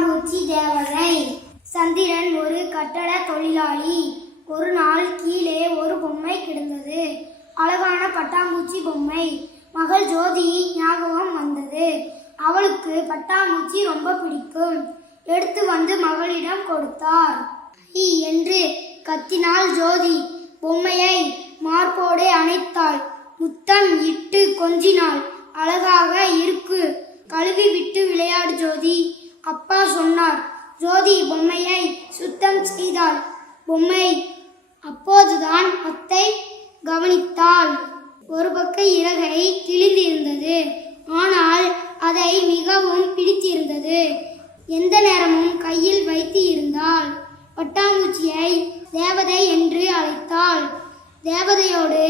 பட்டாம்பூச்சி தேவதை. சந்திரன் ஒரு கட்டட தொழிலாளி. ஒரு நாள் கீழே ஒரு பொம்மை கிடந்தது. அழகான பட்டாம்பூச்சி பொம்மை. மகள் ஜோதி ஞாபகம் வந்தது. அவளுக்கு பட்டாம்பூச்சி ரொம்ப பிடிக்கும். எடுத்து வந்து மகளிடம் கொடுத்தார். ஐ என்று கத்தினாள் ஜோதி. பொம்மையை மார்போடு அணைத்தாள். முத்தம் இட்டு கொஞ்சினாள். அழகாக இருக்கு, கழுவி விட்டு விளையாடு ஜோதி, அப்பா சொன்னார். ஜோதி பொம்மையை சுத்தம் செய்தாள். பொம்மை அப்போதுதான் அத்தை கவனித்தாள். ஒரு பக்க இறகை கிழிந்திருந்தது. ஆனால் அதை மிகவும் பிடித்திருந்தது. எந்த நேரமும் கையில் வைத்து இருந்தாள். பட்டாம்பூச்சியை தேவதை என்று அழைத்தாள். தேவதையோடு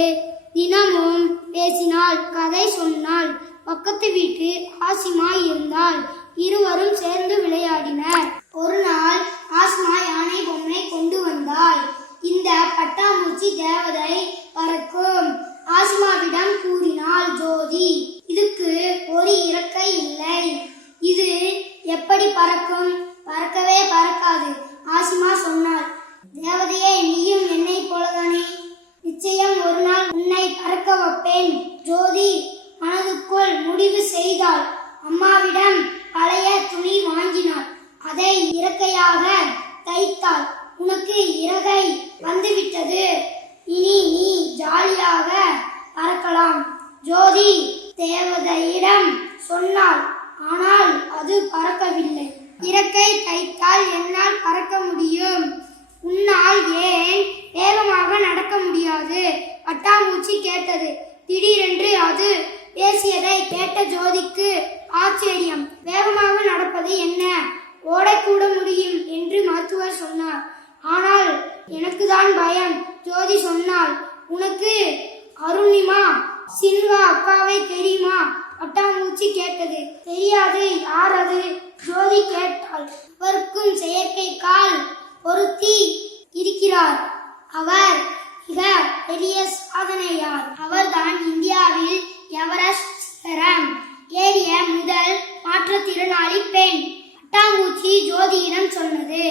தினமும் பேசினாள், கதை சொன்னாள். பக்கத்து வீட்டு ஆசிமா இருந்தாள். இருவரும் சேர்ந்து விளையாடினர். ஒரு நாள் ஆசிமா யானை பொம்மை கொண்டு வந்தாள். இந்த பட்டாம்பூச்சி தேவதை பறக்கும். ஆசிமாவிடம் கூறினாள் ஜோதி, இதுக்கு ஒரு இறக்கை இல்லை, இது எப்படி பறக்கும்? பறக்கவே பறக்காது. ஆசிமா சொன்னாள். தேவதையே, நீயும் என்னை போலதானே? நிச்சயம் ஒரு நாள் உன்னை பறக்க வைப்பேன். ஜோதி மனதுக்குள் முடிவு செய்தாள். அம்மாவிடம் பழைய துணி வாங்கினாள். அதை இறக்கையாக தைத்தாள். உனக்கு இறகை வந்துவிட்டது, இனி நீ ஜாலியாக பறக்கலாம் ஜோதி தேவதையிடம் சொன்னாள். ஆனால் அது பறக்கவில்லை. இறக்கை தைத்தால் என்னால் பறக்க முடியும், உன்னால் ஏன் வேகமாக நடக்க முடியாது? பட்டாம்பூச்சி கேட்டது. திடீரென்று அது பேசியதை கேட்ட ஜோதிக்கு ஆச்சரியம். வேகமாக நடப்பது என்ன, ஓடக்கூட முடியும் என்று மருத்துவர் சொன்னார். ஆனால் எனக்கு தான் பயம். ஜோதி சொன்னாள். உனக்கு அருணிமா சின்ஹா அக்காவை தெரியுமா? பட்டாம்பூச்சி கேட்டது. தெரியாது, யார் அது? ஜோதி கேட்டாள். அவருக்கும் செயற்கை கால் பொருத்தி இருக்கிறார். அவர் மிக பெரிய சாதனையார். அவர்தான் இந்தியாவில் எவரெஸ்ட் சிகரம் ஏறிய முதல் மாற்றுத்திறனாளி பெண். பட்டாம்பூச்சி ஜோதியிடம் சொன்னது.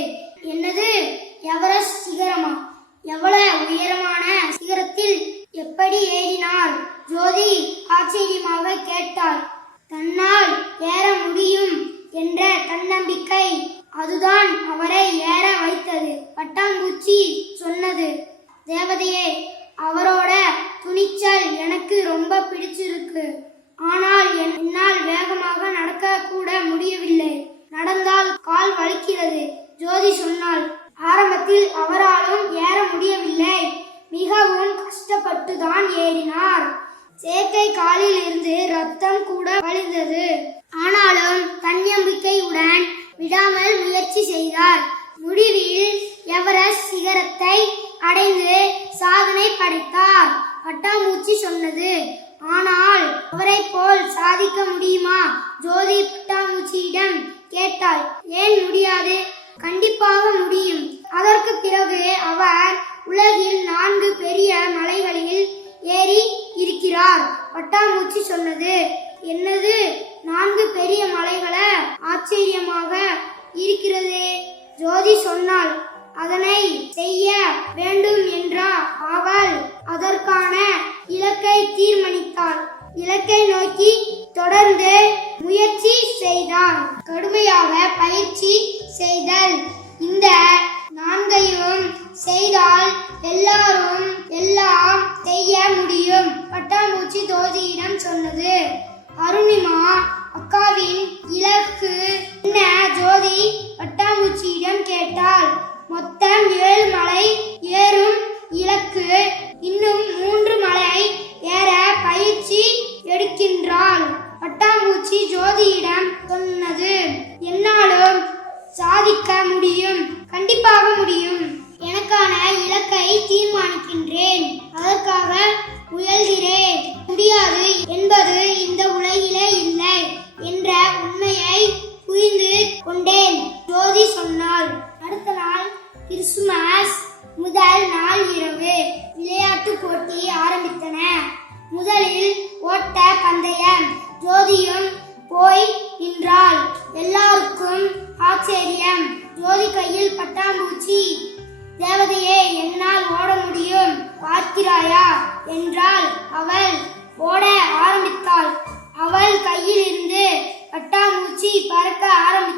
என்னது, எவரெஸ்ட் சிகரமா? எவ்வளவு உயரமான சிகரத்தில் எப்படி ஏறினார்? ஜோதி ஆச்சரியமாக கேட்டாள். தன்னால் ஏற முடியும் என்ற தன்னம்பிக்கை, அதுதான் அவரை ஏற வைத்தது. பட்டாம்பூச்சி சொன்னது. தேவதையே, அவரோட துணிச்சல் எனக்கு ரொம்ப பிடிச்சிருக்கு. ஆனால் என்னால் வேகமாக நடக்க கூட முடியவில்லை. நடந்தால் கால் வலிக்கிறது. ஜோதி சொன்னாள். ஆரம்பத்தில் அவராலும் ஏற முடியவில்லை. மிகவும் கஷ்டப்பட்டு தான் ஏறினார். செயற்கை காலில் இருந்து ரத்தம் கூட வழிந்தது. ஆனாலும் தன்னம்பிக்கையுடன் விடாமல் முயற்சி செய்தார். முடிவில் எவரெஸ்ட் சிகரத்தை அடைந்து சாதனை படைத்தார். பட்டாம்பூச்சி சொன்னது. ஆனால் அவரை போல் சாதிக்க முடியுமா? ஜோதி பட்டாம்பூச்சியிடம் கேட்டாள். ஏன் முடியாது? கண்டிப்பாக முடியும். அதற்கு பிறகு அவர் உலகில் 4 பெரிய மலைகளில் ஏறி இருக்கிறார். பட்டாம்பூச்சி சொன்னது. என்னது, 4 பெரிய மலைகளா? ஆச்சரியமாக இருக்கிறதே. ஜோதி சொன்னாள். அதனை செய்ய வேண்டும் என்றால் அவள் அதற்கான இலக்கை தீர்மானித்தாள். இலக்கை நோக்கி தொடர்ந்து முயற்சி செய்தாள். கடுமையாக பயிற்சி செய்தல். இந்த 4ஐயும் செய்தால் எல்லாரும் எல்லாம் செய்ய முடியும். பட்டாம்பூச்சி ஜோதியிடம் சொன்னது. அருணிமா அக்காவின் இலக்கு என்ன? ஜோதி பட்டாம்பூச்சியிடம் கேட்டாள். மொத்தம் 7 மலை ஏறும் இலக்கு. இன்னும் 3 மலை ஏற பயிற்சி எடுக்கின்றாள். பட்டாம்பூச்சி ஜோதியிடம் சொன்னது. என்னாலும் சாதிக்க முடியும், கண்டிப்பாக ஜோதி கையில் பட்டாம்பூச்சி. தேவதையே, என்னால் ஓட முடியும், பார்க்கிறாயா என்றால் அவள். ஓட ஆரம்பித்தாள்.